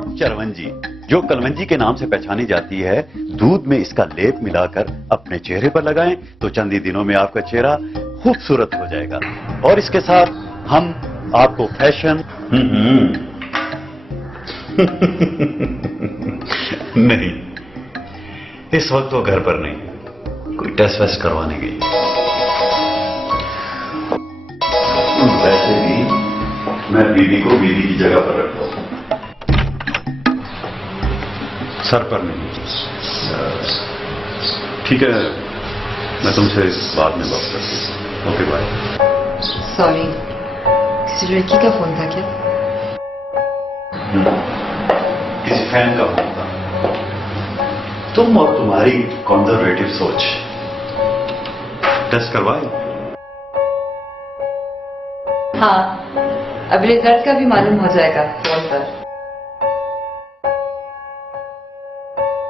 Top चरवंजी, जो कलवंजी के नाम से पहचानी जाती है, दूध में इसका लेप मिलाकर अपने चेहरे पर लगाएं तो चंद ही दिनों में आपका चेहरा खूबसूरत हो जाएगा। और इसके साथ हम आपको फैशन नहीं, इस वक्त वो घर पर नहीं, कोई टेस्ट वेस्ट करवाने गई। वैसे भी मैं बीवी को बीवी की जगह पर रखता हूं, सर पर नहीं। ठीक है, मैं तुमसे बाद में बात करती हूँ। Okay bye. सॉरी, किसी लड़की का फोन था क्या? किसी फैन का फोन था। तुम और तुम्हारी कंजर्वेटिव सोच। टेस्ट करवाए? हाँ, अब रिजल्ट का भी मालूम हो जाएगा फोन पर।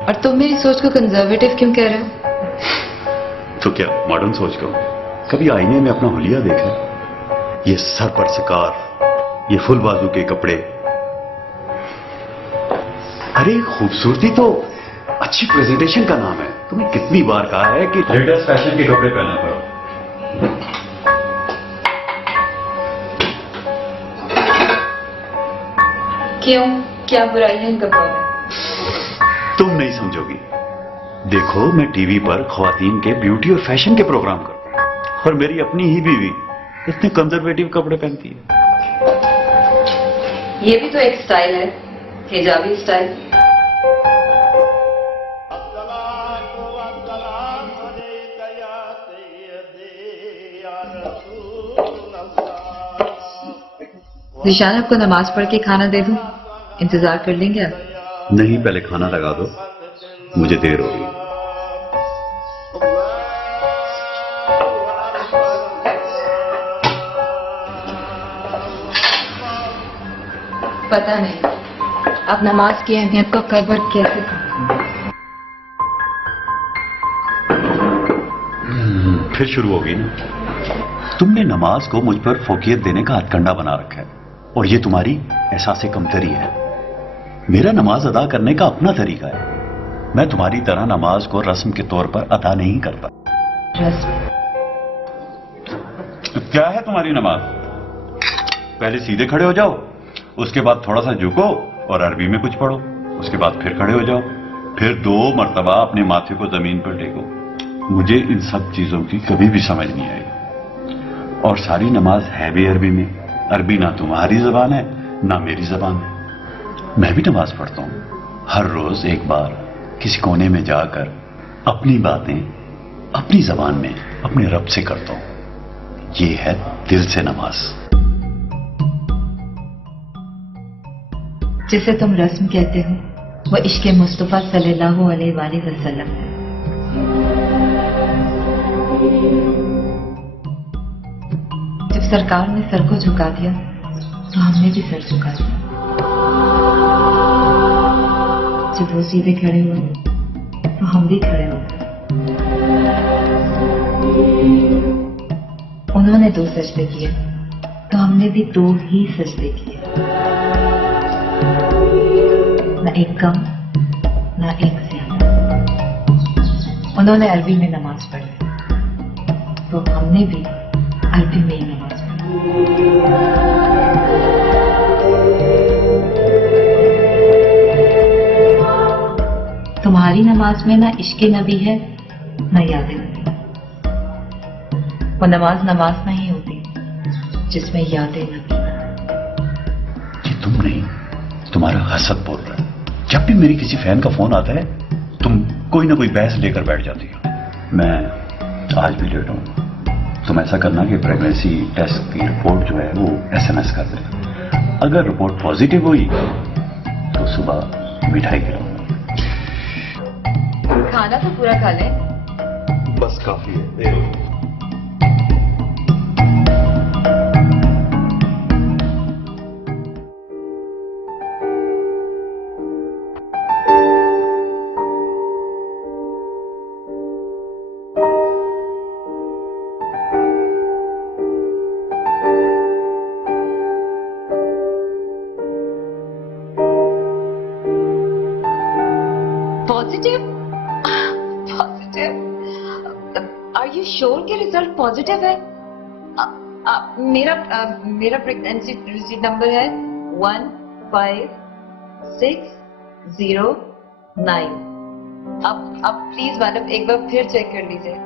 और तुम मेरी सोच को कंजर्वेटिव क्यों कह रहे हो? तो क्या मॉडर्न सोच को? कभी आईने में अपना हुलिया देखा? ये सर पर सिकार, ये फुल बाजू के कपड़े। अरे खूबसूरती तो अच्छी प्रेजेंटेशन का नाम है। तुम्हें कितनी बार कहा है कि लेटेस्ट फैशन के कपड़े पहना करो। क्यों, क्या बुराई है इन कपड़ों में? तुम नहीं समझोगी। देखो, मैं टीवी पर ख्वातीन के ब्यूटी और फैशन के प्रोग्राम करता हूं, और मेरी अपनी ही बीवी इतने कंजर्वेटिव कपड़े पहनती है। ये भी तो एक स्टाइल है, हिजाबी स्टाइल। निशान आपको नमाज पढ़ के खाना दे दूं? इंतजार कर लेंगे आप? नहीं, पहले खाना लगा दो, मुझे देर हो रही है। पता नहीं आप नमाज की अहमियत को कबर कैसे फिर शुरू होगी ना। तुमने नमाज को मुझ पर फोकियत देने का हथकंडा बना रखा है, और ये तुम्हारी एहसास कमतरी है। मेरा नमाज अदा करने का अपना तरीका है। मैं तुम्हारी तरह नमाज को रस्म के तौर पर अदा नहीं करता। रस्म? क्या है तुम्हारी नमाज? पहले सीधे खड़े हो जाओ, उसके बाद थोड़ा सा झुको और अरबी में कुछ पढ़ो, उसके बाद फिर खड़े हो जाओ, फिर 2 मर्तबा अपने माथे को जमीन पर टेको। मुझे इन सब चीजों की कभी भी समझ नहीं आई। और सारी नमाज है भी अरबी में। अरबी ना तुम्हारी जबान है ना मेरी जबान है। मैं भी नमाज पढ़ता हूं, हर रोज एक बार किसी कोने में जाकर अपनी बातें अपनी जबान में अपने रब से करता हूं। ये है दिल से नमाज। जिसे तुम रस्म कहते हो वो इश्क़े मुस्तफा सल्लल्लाहु अलैहि वसल्लम है। जब सरकार ने सर को झुका दिया तो हमने भी सर झुका दिया। जब वो सीधे खड़े हुए तो हम भी खड़े हो गए। उन्होंने 2 सजदे किए तो हमने भी 2 ही सजदे किए। ना एक कम ना एक ज्यादा। उन्होंने अरबी में नमाज पढ़ी तो हमने भी अरबी में ही नमाज पढ़ी। तुम्हारी नमाज में ना इश्क़े नबी है ना याद नबी। वो नमाज नमाज नहीं होती जिसमें याद नबी। ये तुम नहीं, तुम्हारा हसद बोल रहा है। जब भी मेरी किसी फैन का फोन आता है तुम कोई ना कोई बहस लेकर बैठ जाती हो। मैं आज भी लेट हूं। तुम ऐसा करना कि प्रेगनेंसी टेस्ट की रिपोर्ट जो है वो SMS कर देना। अगर रिपोर्ट पॉजिटिव हुई तो सुबह मिठाई खिलाऊंगा। खाना तो पूरा खा लें। बस काफी है। Positive? Positive? Are you sure कि रिजल्ट पॉजिटिव है? मेरा प्रेगनेंसी रिसीट नंबर है 15609। अब प्लीज मैडम एक बार फिर चेक कर लीजिए।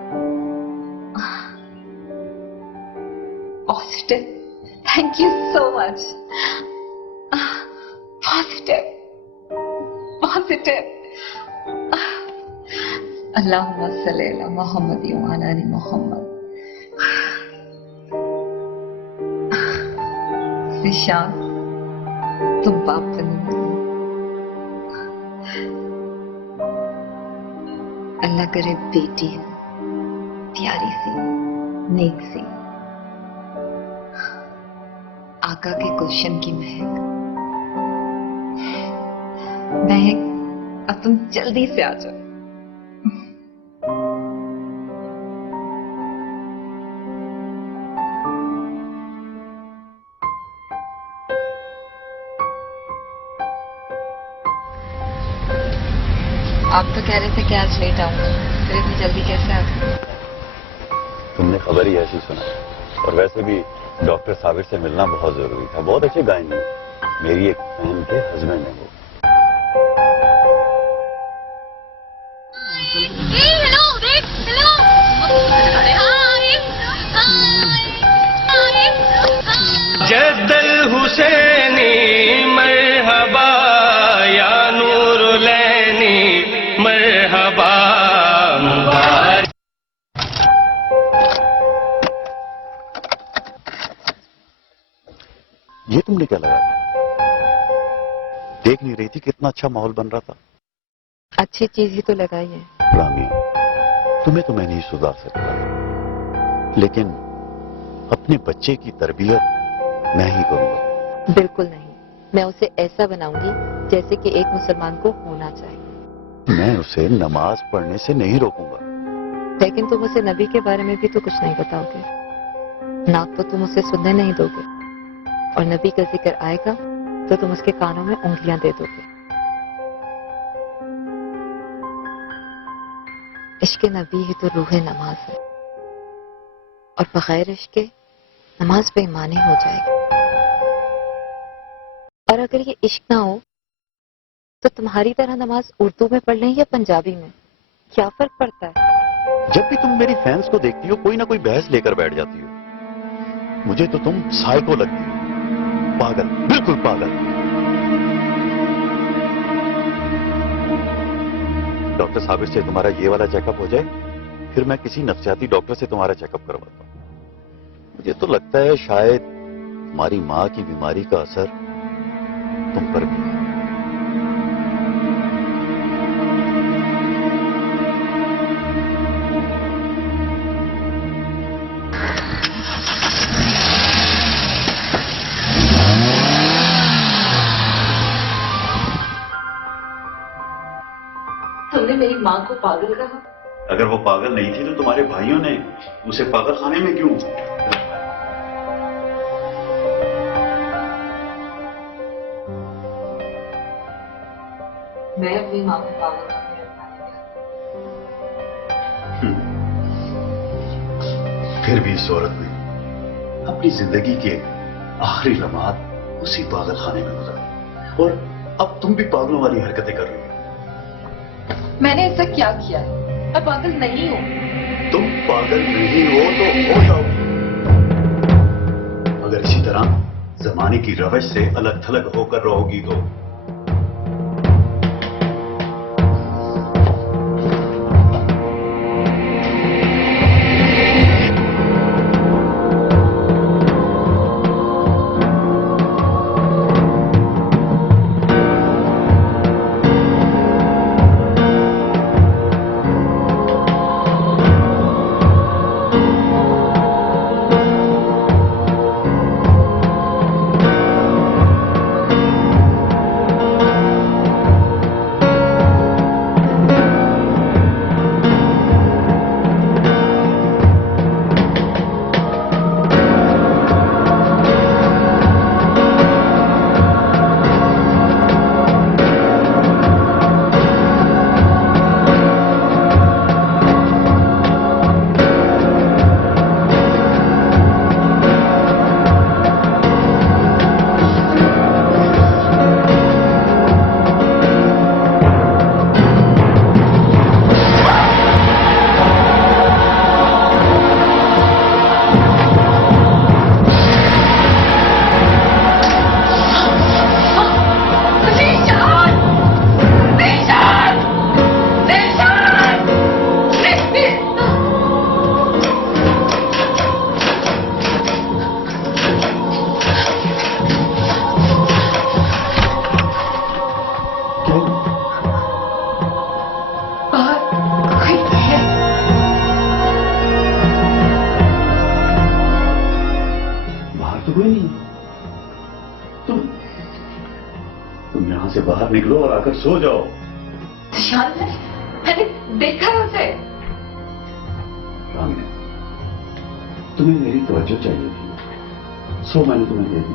Positive, thank you so much. Positive, positive. अल्लाहुम्मा सल्ली अला मुहम्मद व अला आलि मुहम्मद। निशांत, तुम बाप बनेंगे। अल्लाह करे बेटी प्यारी सी, नेक सी, आका के गुलशन की महक। महक, अब तुम जल्दी से आ जाओ। आप तो कह रहे थे कि आज लेट आऊंगा, फिर इतनी जल्दी कैसे आ गए? तुमने खबर ही ऐसी सुना, और वैसे भी डॉक्टर साबिर से मिलना बहुत जरूरी था। बहुत अच्छे गायनी, मेरी एक फैन के हस्बैंड है वो। जद्दल हुसैनी मरहबा या नूर लैनी मरहबा मुबारक। ये तुमने क्या लगा? देख नहीं रही थी कितना अच्छा माहौल बन रहा था? अच्छी चीज ही तो लगाई है। रामी, तुम्हें तो मैं नहीं सुधार सकता, लेकिन अपने बच्चे की तरबियत मैं ही करूंगा। बिल्कुल नहीं, मैं उसे ऐसा बनाऊंगी जैसे कि एक मुसलमान को होना चाहिए। मैं उसे नमाज पढ़ने से नहीं रोकूंगा। लेकिन तुम उसे नबी के बारे में भी तो कुछ नहीं बताओगे। ना तो तुम उसे सुनने नहीं दोगे, और नबी का जिक्र आएगा तो तुम उसके कानों में उंगलियां दे दोगे। इश्क नबी ही तो रूह नमाज है, और बगैर इश्क नमाज बेईमानी हो जाएगी। और अगर ये इश्क ना हो तो तुम्हारी तरह नमाज उर्दू में पढ़ लें या पंजाबी में, क्या फर्क पड़ता है? जब भी तुम मेरी फैंस को देखती हो, कोई ना कोई बहस लेकर बैठ जाती हो। मुझे तो तुम साइको लगती हो, पागल, बिल्कुल पागल। डॉक्टर साबिर से तुम्हारा ये वाला चेकअप हो जाए, फिर मैं किसी नफ्सियाती डॉक्टर से तुम्हारा चेकअप करवाता हूं। मुझे तो लगता है शायद तुम्हारी मां की बीमारी का असर तुम पर भी है। तुमने मेरी माँ को पागल कहा? अगर वो पागल नहीं थी तो तुम्हारे भाइयों ने उसे पागल खाने में क्यों? मैं अपनी माँ को पागल खाने में फिर भी इस औरत ने अपनी जिंदगी के आखिरी लम्हात उसी पागल खाने में गुजारे, और अब तुम भी पागलों वाली हरकतें कर रही हो। मैंने ऐसा क्या किया है? मैं पागल नहीं हूँ। तुम पागल नहीं हो तो हो जाओ। अगर इसी तरह जमाने की रवश से अलग थलग होकर रहोगी तो तुम यहां से बाहर निकलो और आकर सो जाओ। शांत है, मैंने देखा है उसे। रामिया, तुम्हें मेरी तवज्जो चाहिए थी, सो मैंने तुम्हें दे दी।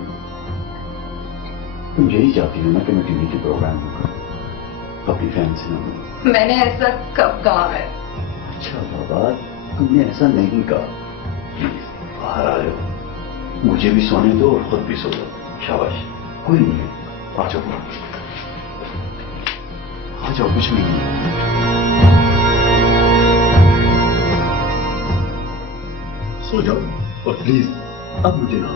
तुम यही चाहती हो ना कि मैं टीवी के प्रोग्राम में करूं, अपनी फैन से ना मिलूं। मैंने ऐसा कब कहा है? अच्छा बाबा, तुमने ऐसा नहीं कहा। प्लीज बाहर आ जाओ, मुझे भी सोने दो और खुद भी सो जाओ। शाबाश, कोई नहीं है, आ जाओ आ जाओ, कुछ नहीं है। सो जाओ और प्लीज अब मुझे ना।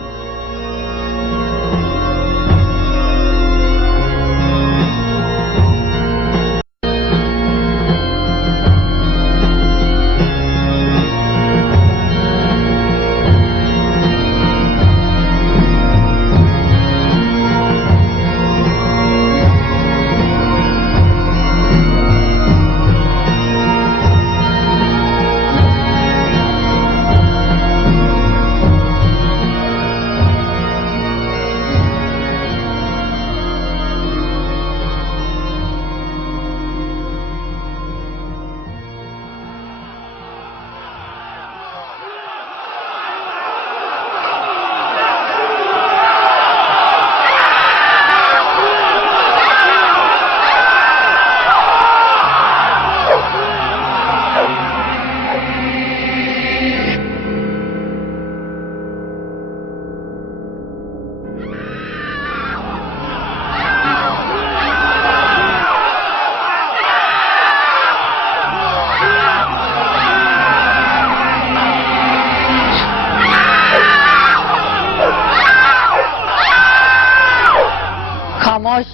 खामोश,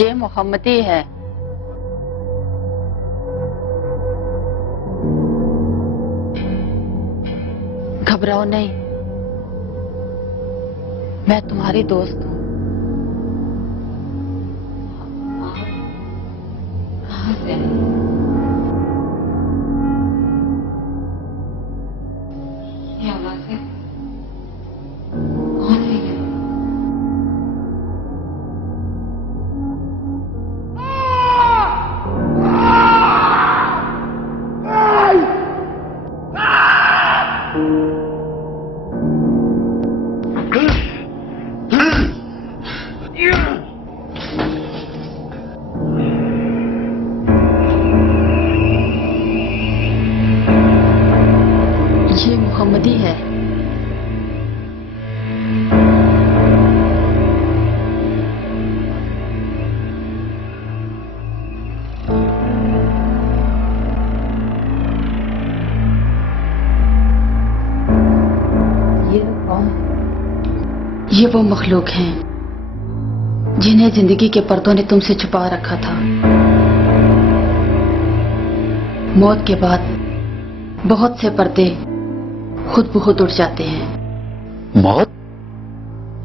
ये मोहम्मदी है। घबराओ नहीं, मैं तुम्हारी दोस्त हूँ। कहाँ से? ये आवाज़ है? कौन है ये? ये मोहम्मदी है। ये कौन? ये वो मखलूक हैं जिन्हें जिंदगी के पर्दों ने तुमसे छुपा रखा था। मौत के बाद बहुत से पर्दे खुद ब खुद उड़ जाते हैं। मौत?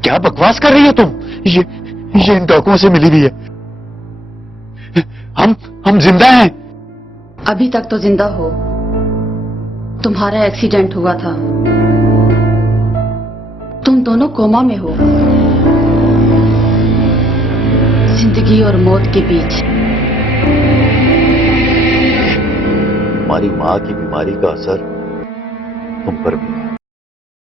क्या बकवास कर रही हो तुम? ये इन डॉकुओं से मिली हुई है। हम जिंदा हैं। अभी तक तो जिंदा हो। तुम्हारा एक्सीडेंट हुआ था, तुम दोनों कोमा में हो, जिंदगी और मौत के बीच। हमारी माँ की बीमारी का असर तुम पर भी है।